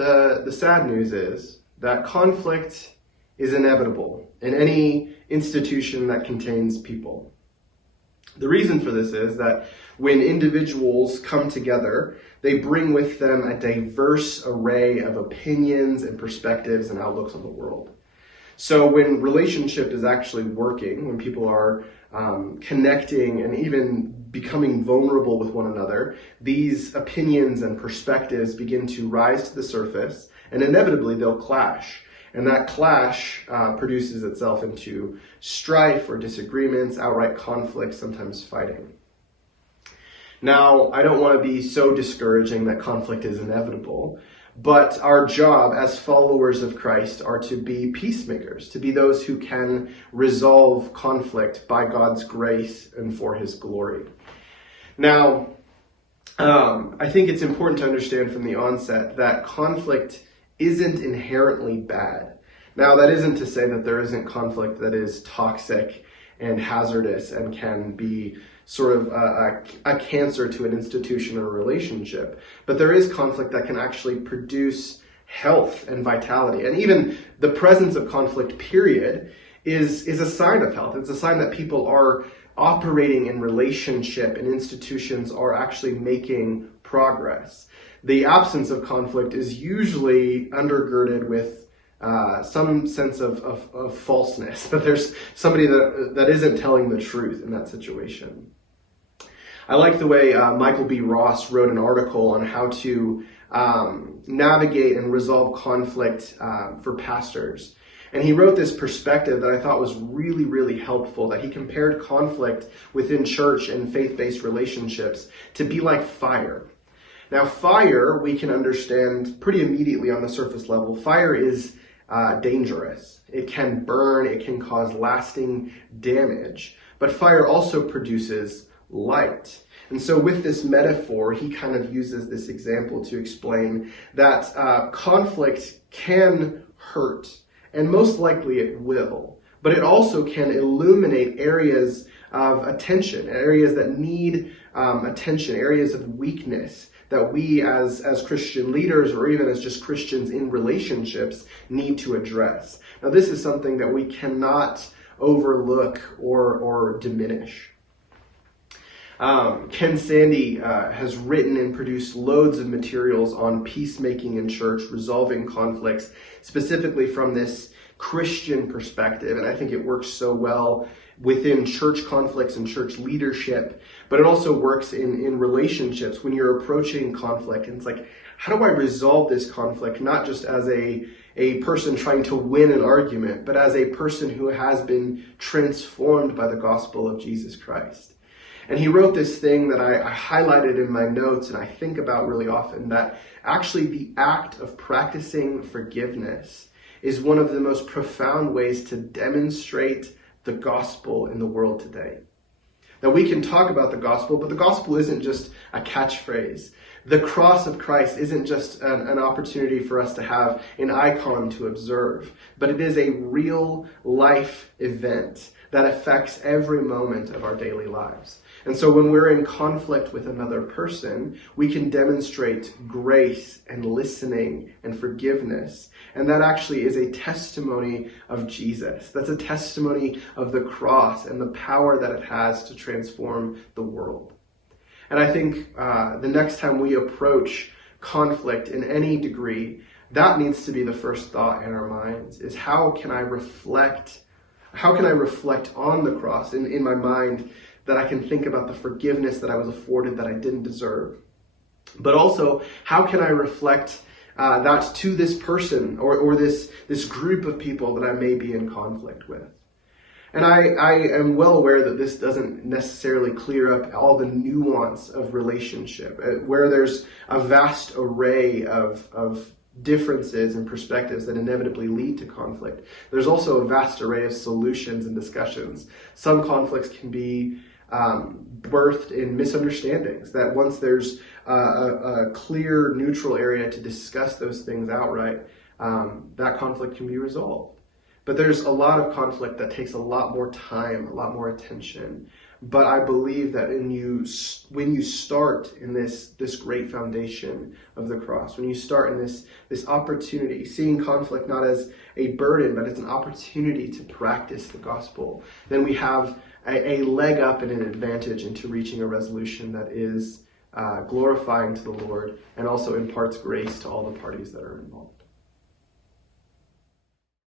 The sad news is that conflict is inevitable in any institution that contains people. The reason for this is that when individuals come together, they bring with them a diverse array of opinions and perspectives and outlooks on the world. So when relationship is actually working, when people are connecting and even becoming vulnerable with one another, these opinions and perspectives begin to rise to the surface, and inevitably they'll clash. And that clash produces itself into strife or disagreements, outright conflict, sometimes fighting. Now, I don't want to be so discouraging that conflict is inevitable, but our job as followers of Christ are to be peacemakers, to be those who can resolve conflict by God's grace and for His glory. Now, I think it's important to understand from the onset that conflict isn't inherently bad. Now, that isn't to say that there isn't conflict that is toxic and hazardous and can be sort of a cancer to an institution or a relationship. But there is conflict that can actually produce health and vitality. And even the presence of conflict, period, is a sign of health. It's a sign that people are operating in relationship and institutions are actually making progress. The absence of conflict is usually undergirded with some sense of falseness, that there's somebody that isn't telling the truth in that situation. I like the way Michael B. Ross wrote an article on how to navigate and resolve conflict for pastors. And he wrote this perspective that I thought was really, really helpful, that he compared conflict within church and faith-based relationships to be like fire. Now, fire, we can understand pretty immediately on the surface level. Fire is dangerous. It can burn, it can cause lasting damage. But fire also produces light. And so with this metaphor, he kind of uses this example to explain that conflict can hurt, and most likely it will. But it also can illuminate areas of attention, areas that need attention, areas of weakness that we as Christian leaders or even as just Christians in relationships need to address. Now, this is something that we cannot overlook or diminish. Ken Sande has written and produced loads of materials on peacemaking in church, resolving conflicts, specifically from this Christian perspective. And I think it works so well within church conflicts and church leadership, but it also works in relationships when you're approaching conflict. And it's like, how do I resolve this conflict, not just as a person trying to win an argument, but as a person who has been transformed by the gospel of Jesus Christ. And he wrote this thing that I highlighted in my notes and I think about really often, that actually the act of practicing forgiveness is one of the most profound ways to demonstrate the gospel in the world today. Now, we can talk about the gospel, but the gospel isn't just a catchphrase. The cross of Christ isn't just an opportunity for us to have an icon to observe, but it is a real life event that affects every moment of our daily lives. And so when we're in conflict with another person, we can demonstrate grace and listening and forgiveness. And that actually is a testimony of Jesus. That's a testimony of the cross and the power that it has to transform the world. And I think the next time we approach conflict in any degree, that needs to be the first thought in our minds, is how can I reflect on the cross in my mind, that I can think about the forgiveness that I was afforded that I didn't deserve. But also, how can I reflect that to this person or this group of people that I may be in conflict with? And I am well aware that this doesn't necessarily clear up all the nuance of relationship, where there's a vast array of differences and perspectives that inevitably lead to conflict. There's also a vast array of solutions and discussions. Some conflicts can be birthed in misunderstandings, that once there's a clear neutral area to discuss those things outright, that conflict can be resolved. But there's a lot of conflict that takes a lot more time, a lot more attention. But I believe that when you start in this great foundation of the cross, when you start in this opportunity, seeing conflict not as a burden, but as an opportunity to practice the gospel, then we have a leg up and an advantage into reaching a resolution that is glorifying to the Lord and also imparts grace to all the parties that are involved.